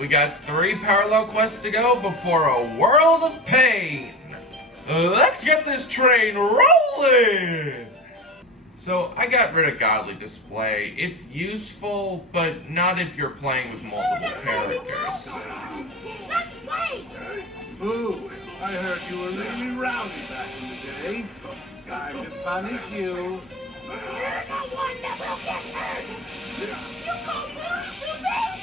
We got 3 parallel quests to go before a world of pain. Let's get this train rolling! So, I got rid of Godly Display. It's useful, but not if you're playing with multiple characters. Let's play! Ooh, I heard you were really rowdy back in the day. Time to punish you. You're the one that will get hurt! You call Boo stupid?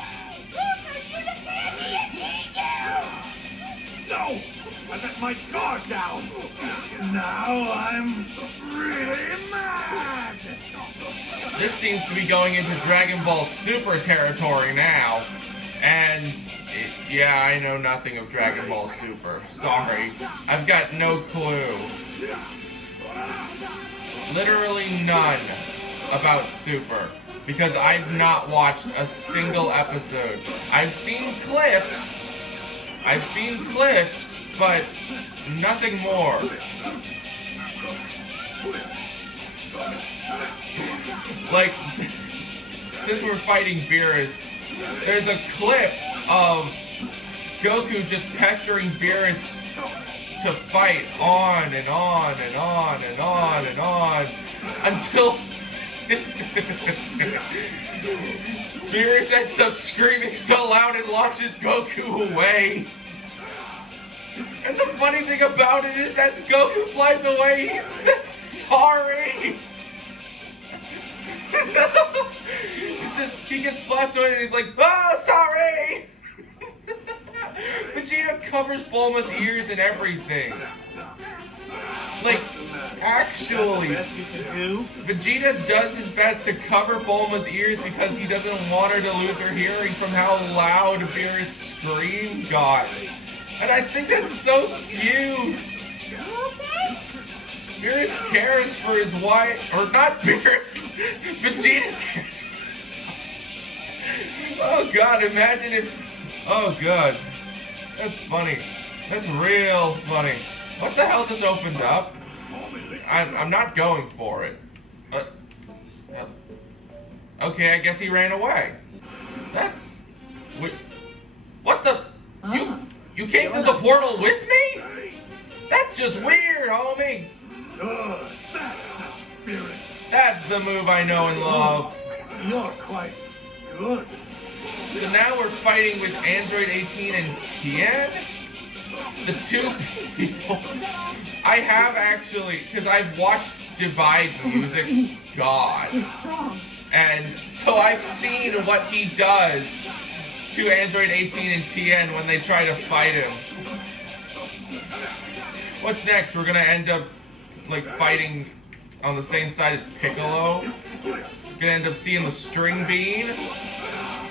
Boo turned you to candy and eat you! No! I let my guard down. Now I'm really mad. This seems to be going into Dragon Ball Super territory now. And, yeah, I know nothing of Dragon Ball Super. Sorry. I've got no clue. Literally none about Super. Because I've not watched a single episode. I've seen clips, but nothing more. Like, since we're fighting Beerus, there's a clip of Goku just pestering Beerus to fight on and on and on and on and on until Beerus ends up screaming so loud it launches Goku away. And the funny thing about it is, as Goku flies away, he says sorry. It's just, he gets blasted away and he's like, oh, sorry. Vegeta covers Bulma's ears and everything. Like, actually, Vegeta does his best to cover Bulma's ears because he doesn't want her to lose her hearing from how loud Beerus' scream got. And I think that's so cute. Beerus cares for his wife, or not Beerus, Vegeta cares for his wife. Oh god, imagine if, oh god, that's funny. That's real funny. What the hell just opened up? I'm not going for it. Okay, I guess he ran away. That's, what the, you came through the portal with me? That's just weird, homie. Good, that's the spirit. That's the move I know and love. You're quite good. So now we're fighting with Android 18 and Tien? The 2 people. I have actually, because I've watched Divide Music's God. You're strong. And so I've seen what he does to Android 18 and Tien when they try to fight him. What's next? We're gonna end up like fighting on the same side as Piccolo. Gonna end up seeing the string bean.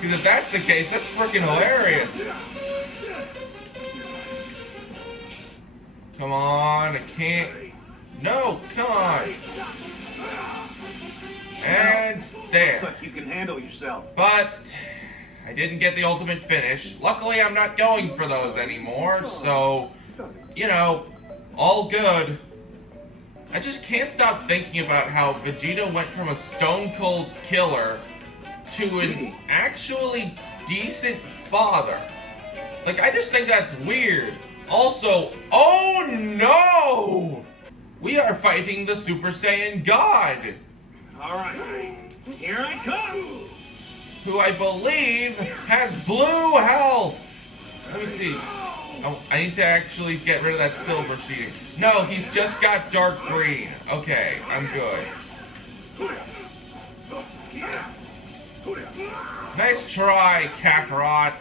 Because if that's the case, that's freaking hilarious. Come on, I can't. No, come on. And there. Looks like you can handle yourself. But I didn't get the ultimate finish. Luckily, I'm not going for those anymore, so, you know, all good. I just can't stop thinking about how Vegeta went from a stone-cold killer to an actually decent father. Like, I just think that's weird. Also, oh no! We are fighting the Super Saiyan God. Alright, here I come! Who I believe has blue health. Let me see. Oh, I need to actually get rid of that silver sheeting. No, he's just got dark green. Okay, I'm good. Nice try, Kakarot.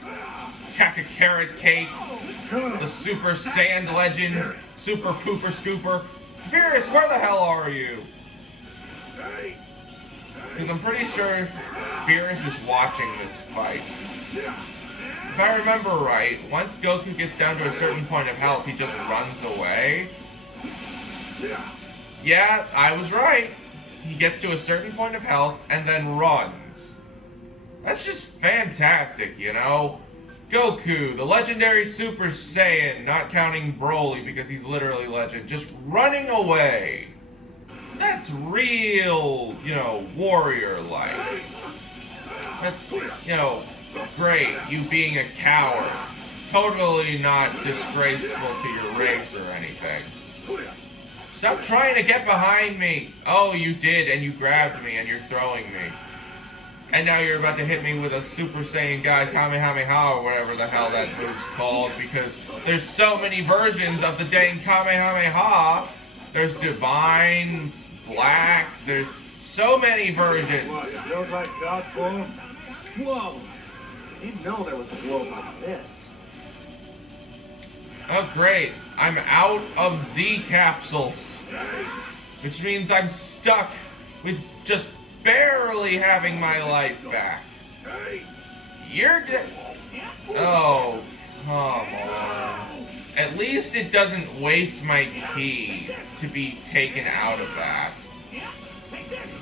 Kaka-Carrot Cake. The Super Sand Legend. Super Pooper Scooper. Beerus, where the hell are you? Because I'm pretty sure Beerus is watching this fight. If I remember right, once Goku gets down to a certain point of health, he just runs away. Yeah, I was right. He gets to a certain point of health and then runs. That's just fantastic, you know? Goku, the legendary Super Saiyan, not counting Broly because he's literally legend, just running away. That's real, you know, warrior-like. That's, you know, Great, you being a coward. Totally not disgraceful to your race or anything. Stop trying to get behind me! Oh, you did, and you grabbed me, and you're throwing me. And now you're about to hit me with a Super Saiyan God Kamehameha or whatever the hell that move's called, because there's so many versions of the dang Kamehameha. There's Divine, Black, there's so many versions. What, you don't like God form? Whoa! I didn't know there was a world like this. Oh great, I'm out of Z capsules. Which means I'm stuck with just barely having my life back. You're oh, come on. At least it doesn't waste my key to be taken out of that.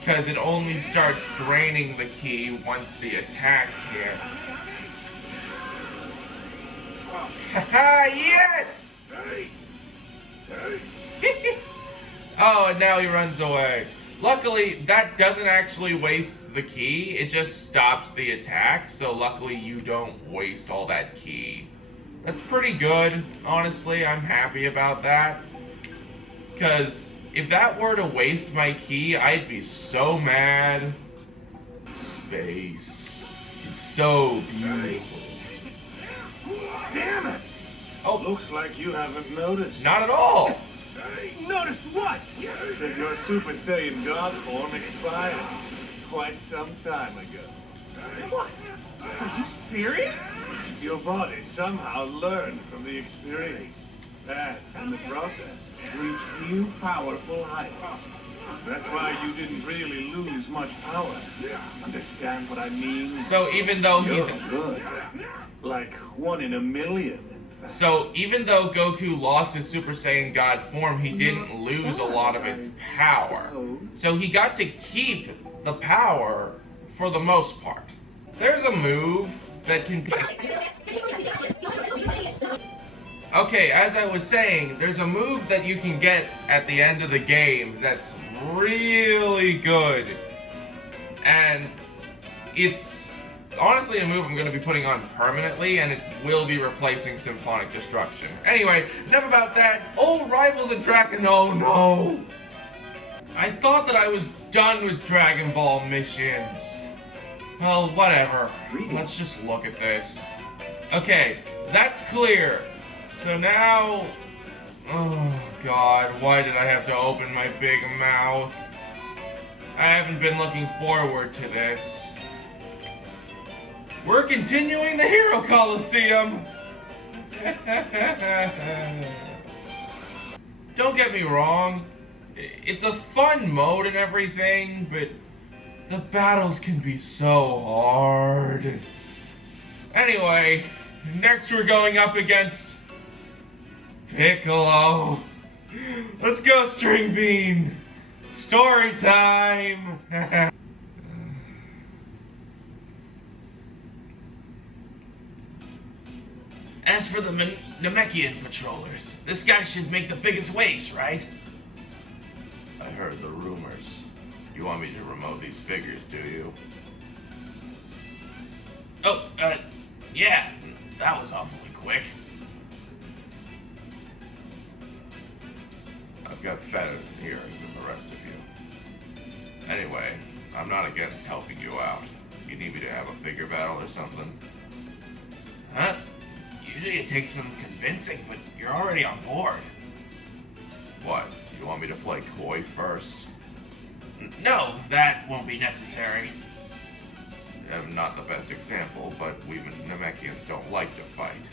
Because it only starts draining the key once the attack hits. Haha, yes! Oh, and now he runs away. Luckily, that doesn't actually waste the key. It just stops the attack, so luckily you don't waste all that key. That's pretty good, honestly. I'm happy about that. Because if that were to waste my key, I'd be so mad. Space. It's so beautiful. Damn it! Oh, Looks like you haven't noticed. not at all. Noticed what? That your Super Saiyan God form expired quite some time ago. What? Are you serious? Your body somehow learned from the experience, and in the process, reached new powerful heights. That's why you didn't really lose much power. Understand what I mean? So even though he's You're good. Like 1 in a million, in fact. So even though Goku lost his Super Saiyan God form, he didn't lose a lot of its power. So he got to keep the power for the most part. There's a move that can be... Okay, as I was saying, there's a move that you can get at the end of the game that's really good. And it's honestly a move I'm going to be putting on permanently, and it will be replacing Symphonic Destruction. Anyway, enough about that. Old rivals of Dragon... Oh no! I thought that I was done with Dragon Ball missions. Well, whatever. Let's just look at this. Okay, that's clear. So now... Oh god, why did I have to open my big mouth? I haven't been looking forward to this. We're continuing the Hero Colosseum! Don't get me wrong, it's a fun mode and everything, but the battles can be so hard. Anyway, next we're going up against Piccolo. Let's go, String Bean! Story time! As for the Namekian patrollers, this guy should make the biggest waves, right? I heard the rumors. You want me to remote these figures, do you? Oh, yeah, that was awfully quick. I've got better hearing than the rest of you. Anyway, I'm not against helping you out. You need me to have a figure battle or something? Huh? Usually it takes some convincing, but you're already on board. What? You want me to play coy first? No, that won't be necessary. I'm not the best example, but we Namekians don't like to fight.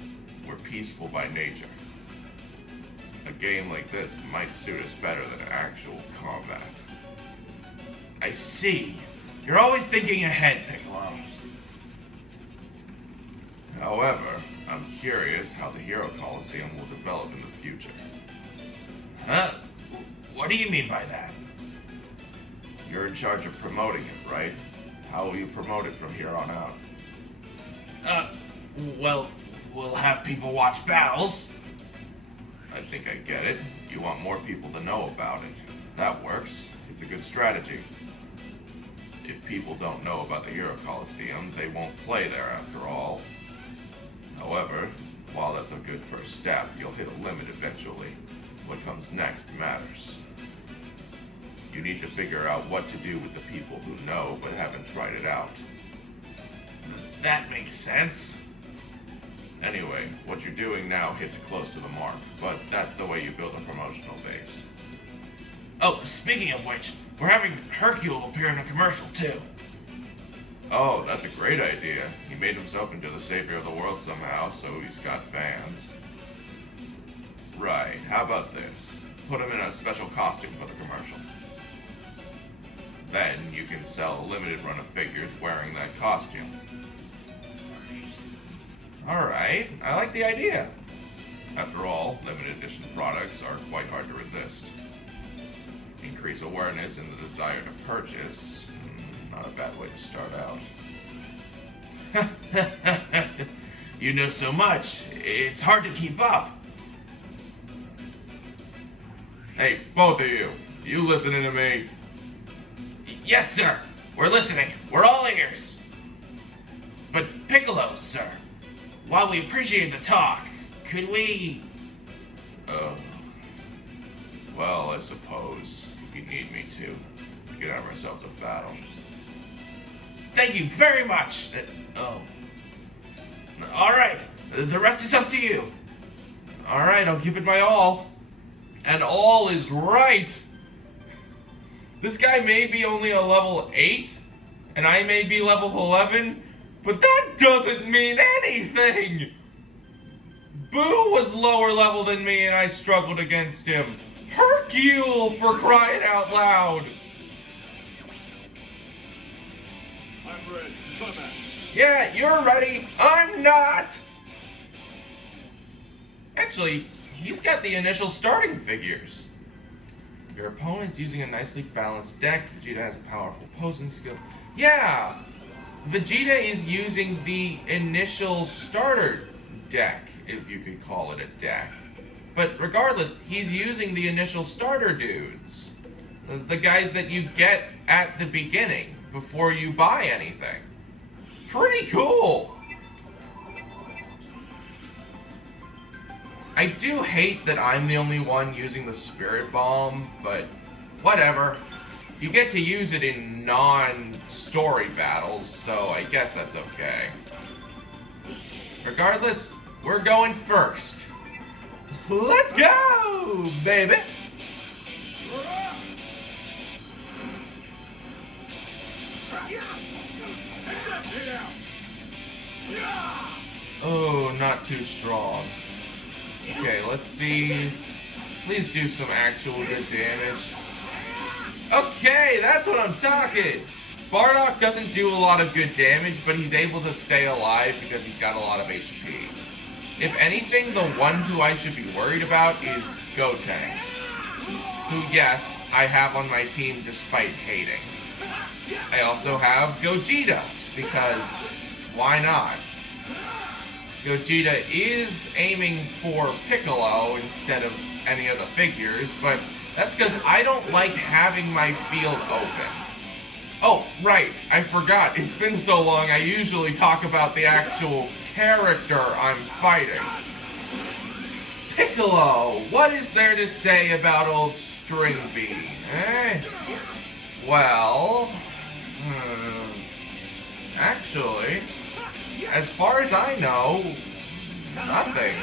We're peaceful by nature. A game like this might suit us better than actual combat. I see. You're always thinking ahead, Piccolo. However, I'm curious how the Hero Colosseum will develop in the future. Huh? What do you mean by that? You're in charge of promoting it, right? How will you promote it from here on out? Well, we'll have people watch battles. I think I get it. You want more people to know about it. That works. It's a good strategy. If people don't know about the Hero Colosseum, they won't play there after all. However, while that's a good first step, you'll hit a limit eventually. What comes next matters. You need to figure out what to do with the people who know but haven't tried it out. That makes sense. Anyway, what you're doing now hits close to the mark, but that's the way you build a promotional base. Oh, speaking of which, we're having Hercule appear in a commercial too. Oh, that's a great idea. He made himself into the savior of the world somehow, so he's got fans. Right, how about this? Put him in a special costume for the commercial. Then you can sell a limited run of figures wearing that costume. Alright, I like the idea. After all, limited edition products are quite hard to resist. Increase awareness and the desire to purchase. Not a bad way to start out. You know so much, it's hard to keep up. Hey, both of you listening to me? Yes, sir. We're listening. We're all ears. But Piccolo, sir, while we appreciate the talk, could we... Well, I suppose, if you need me to, we could have ourselves a battle. Thank you very much! Alright, the rest is up to you. Alright, I'll give it my all. And all is right! This guy may be only a level 8, and I may be level 11, but that doesn't mean anything! Boo was lower level than me and I struggled against him. Hercule, for crying out loud! I'm ready. Come on. Yeah, you're ready. I'm not! Actually, he's got the initial starting figures. Your opponent's using a nicely balanced deck. Vegeta has a powerful posing skill. Yeah! Vegeta is using the initial starter deck, if you could call it a deck. But regardless, he's using the initial starter dudes. The guys that you get at the beginning, before you buy anything. Pretty cool! I do hate that I'm the only one using the Spirit Bomb, but whatever. You get to use it in non-story battles, so I guess that's okay. Regardless, we're going first. Let's go, baby! Oh, not too strong. Okay, let's see. Please do some actual good damage. Okay, that's what I'm talking! Bardock doesn't do a lot of good damage, but he's able to stay alive because he's got a lot of HP. If anything, the one who I should be worried about is Gotenks, who, yes, I have on my team despite hating. I also have Gogeta, because why not? Gogeta is aiming for Piccolo instead of any of the figures, but that's because I don't like having my field open. Oh, right, I forgot. It's been so long, I usually talk about the actual character I'm fighting. Piccolo, what is there to say about old String Bean, eh? Well, actually, as far as I know, nothing.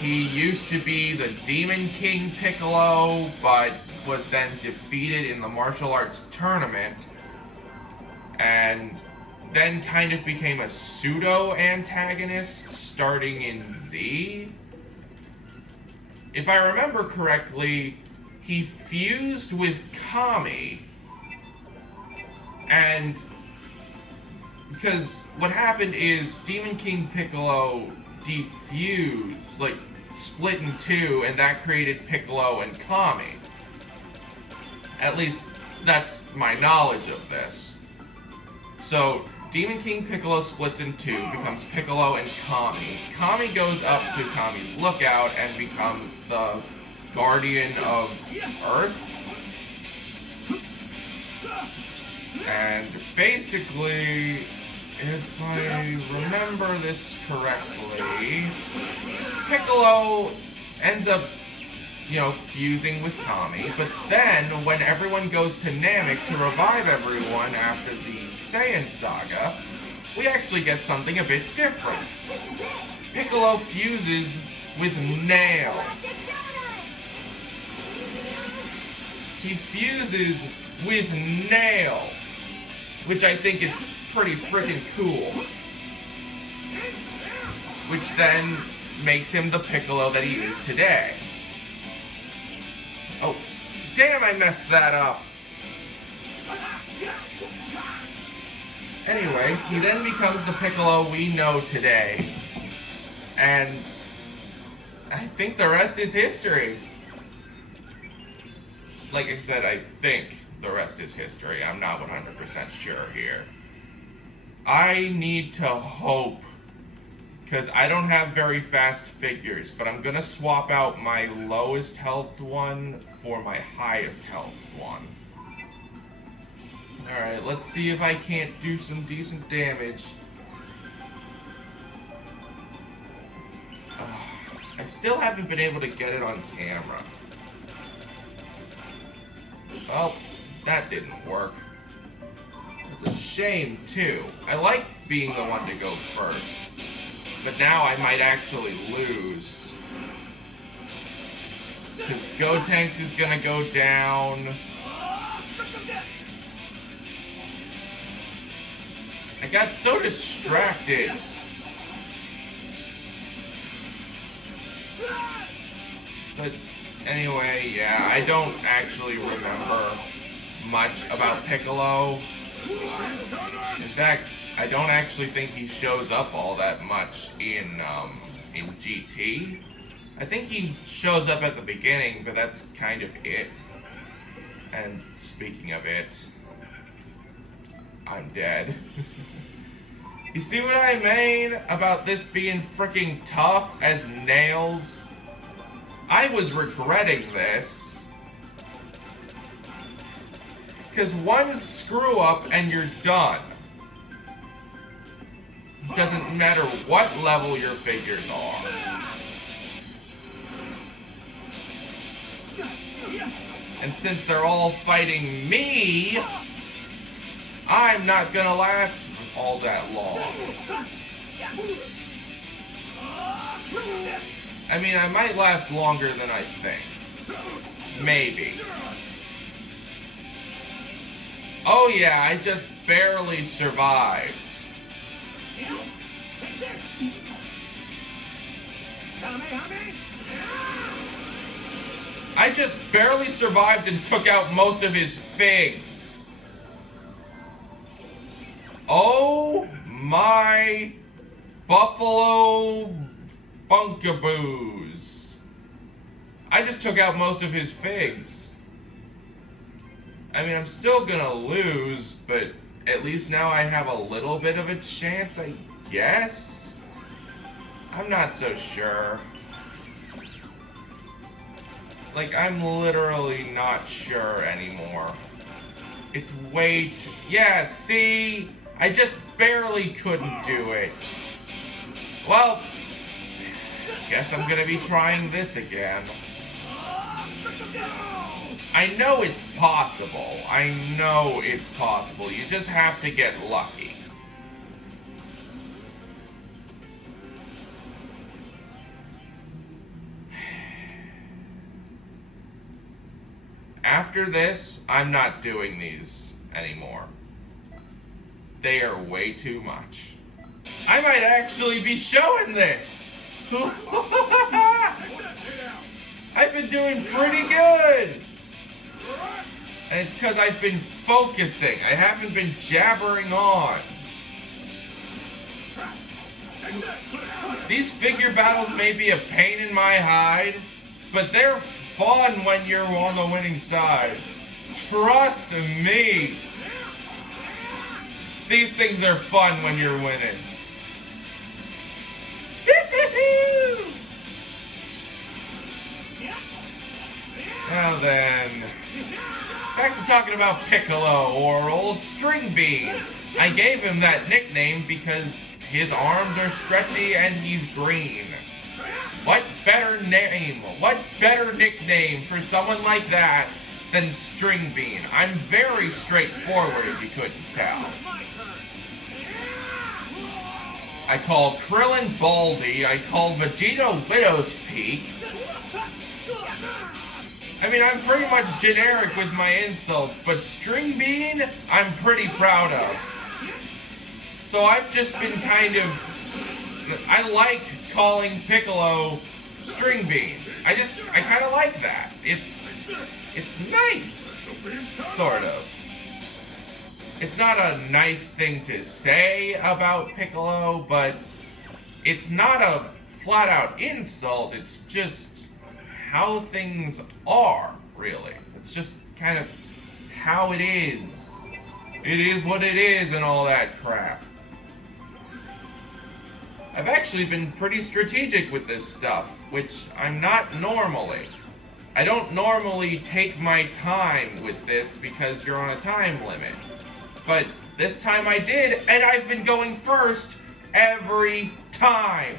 He used to be the Demon King Piccolo, but was then defeated in the martial arts tournament, and then kind of became a pseudo-antagonist starting in Z. If I remember correctly, he fused with Kami, and because what happened is Demon King Piccolo defused, like split in two, and that created Piccolo and Kami. At least that's my knowledge of this. So Demon King Piccolo splits in two, becomes Piccolo and Kami. Kami goes up to Kami's lookout and becomes the guardian of Earth. And basically, if I remember this correctly, Piccolo ends up, fusing with Kami, but then when everyone goes to Namek to revive everyone after the Saiyan saga, we actually get something a bit different. Piccolo fuses with Nail. He fuses with Nail, which I think is pretty freaking cool. Which then makes him the Piccolo that he is today. Oh, damn, I messed that up. Anyway, he then becomes the Piccolo we know today. And I think the rest is history. Like I said, I think the rest is history. I'm not 100% sure here. I need to hope, because I don't have very fast figures, but I'm going to swap out my lowest health one for my highest health one. Alright, let's see if I can't do some decent damage. I still haven't been able to get it on camera. Well, that didn't work. It's a shame, too. I like being the one to go first. But now I might actually lose. Because Gotenks is gonna go down. I got so distracted. But anyway, yeah, I don't actually remember much about Piccolo. In fact, I don't actually think he shows up all that much in GT. I think he shows up at the beginning, but that's kind of it. And speaking of it, I'm dead. You see what I mean about this being freaking tough as nails? I was regretting this. Because one screw up and you're done. Doesn't matter what level your figures are. And since they're all fighting me, I'm not gonna last all that long. I mean, I might last longer than I think. Maybe. Oh yeah, I just barely survived. I just barely survived and took out most of his figs. Oh my buffalo bunkaboos. I just took out most of his figs. I mean, I'm still gonna lose, but at least now I have a little bit of a chance, I guess? I'm not so sure. Like, I'm literally not sure anymore. It's way too... Yeah, see? I just barely couldn't do it. Well, guess I'm gonna be trying this again. I know it's possible. I know it's possible. You just have to get lucky. After this, I'm not doing these anymore. They are way too much. I might actually be showing this! I've been doing pretty good! And it's because I've been focusing. I haven't been jabbering on. These figure battles may be a pain in my hide, but they're fun when you're on the winning side. Trust me. These things are fun when you're winning. Now then, back to talking about Piccolo, or old String Bean. I gave him that nickname because his arms are stretchy and he's green. What better nickname for someone like that than String Bean? I'm very straightforward, if you couldn't tell. I call Krillin Baldy, I call Vegeta Widow's Peak. I mean, I'm pretty much generic with my insults, but String Bean, I'm pretty proud of. So I've just been kind of... I like calling Piccolo String Bean. I kind of like that. It's nice, sort of. It's not a nice thing to say about Piccolo, but it's not a flat-out insult. It's just how things are, really. It's just kind of how it is. It is what it is and all that crap. I've actually been pretty strategic with this stuff, which I'm not normally. I don't normally take my time with this because you're on a time limit. But this time I did, and I've been going first every time.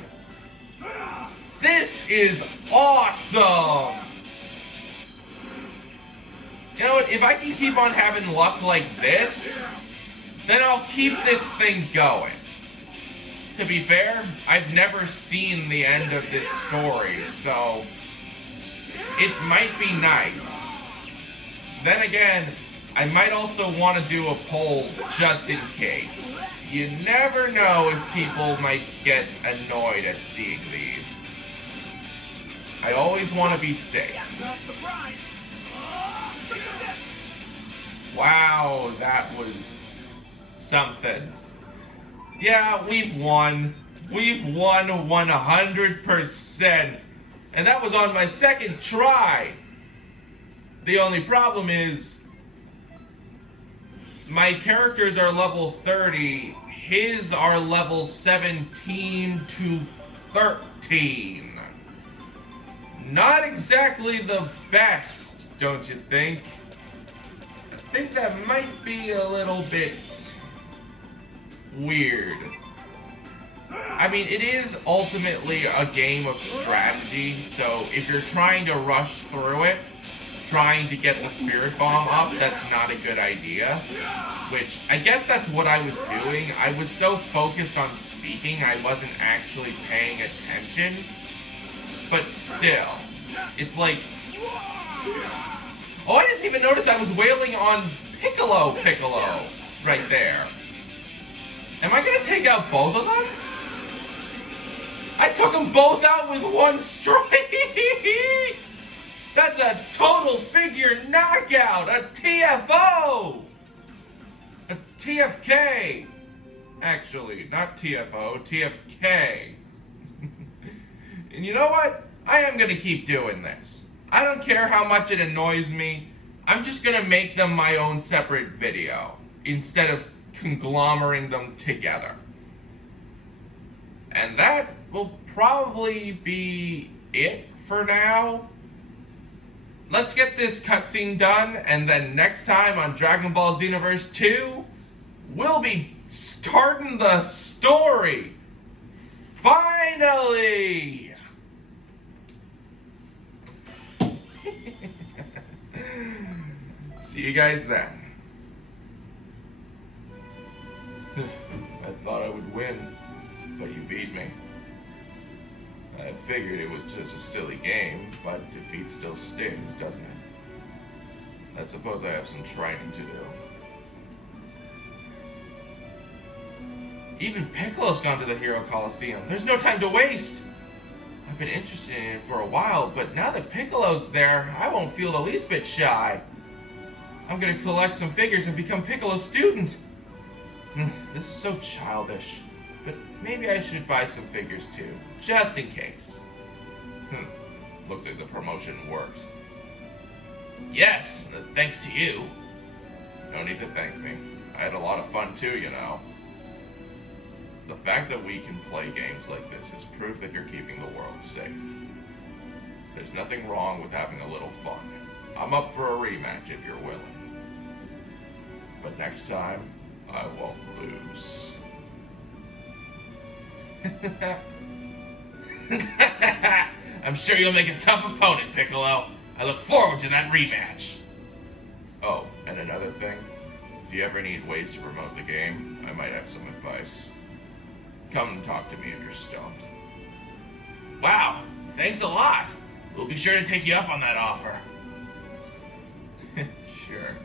This is awesome! You know what, if I can keep on having luck like this, then I'll keep this thing going. To be fair, I've never seen the end of this story, so it might be nice. Then again, I might also want to do a poll just in case. You never know if people might get annoyed at seeing these. I always want to be safe. Wow, that was something. Yeah, we've won. We've won 100%. And that was on my second try. The only problem is, my characters are level 30. His are level 17 to 13. Not exactly the best, don't you think? I think that might be a little bit weird. I mean, it is ultimately a game of strategy, so if you're trying to rush through it, trying to get the spirit bomb up, that's not a good idea. Which, I guess that's what I was doing. I was so focused on speaking, I wasn't actually paying attention. But still, it's like... Oh, I didn't even notice I was wailing on Piccolo right there. Am I gonna take out both of them? I took them both out with one strike! That's a total figure knockout! A TFO! A TFK! Actually, not TFO, TFK. And you know what? I am gonna keep doing this. I don't care how much it annoys me. I'm just gonna make them my own separate video, instead of conglomerating them together. And that will probably be it for now. Let's get this cutscene done, and then next time on Dragon Ball Xenoverse 2, we'll be starting the story. Finally! See you guys then. I thought I would win, but you beat me. I figured it was just a silly game, but defeat still stings, doesn't it? I suppose I have some training to do. Even Piccolo's gone to the Hero Colosseum. There's no time to waste. I've been interested in it for a while, but now that Piccolo's there, I won't feel the least bit shy. I'm gonna collect some figures and become Piccolo's student. This is so childish, but maybe I should buy some figures too, just in case. Looks like the promotion worked. Yes, thanks to you. No need to thank me. I had a lot of fun too, you know. The fact that we can play games like this is proof that you're keeping the world safe. There's nothing wrong with having a little fun. I'm up for a rematch if you're willing. But next time, I won't lose. I'm sure you'll make a tough opponent, Piccolo. I look forward to that rematch. Oh, and another thing. If you ever need ways to promote the game, I might have some advice. Come and talk to me if you're stumped. Wow, thanks a lot. We'll be sure to take you up on that offer. Sure.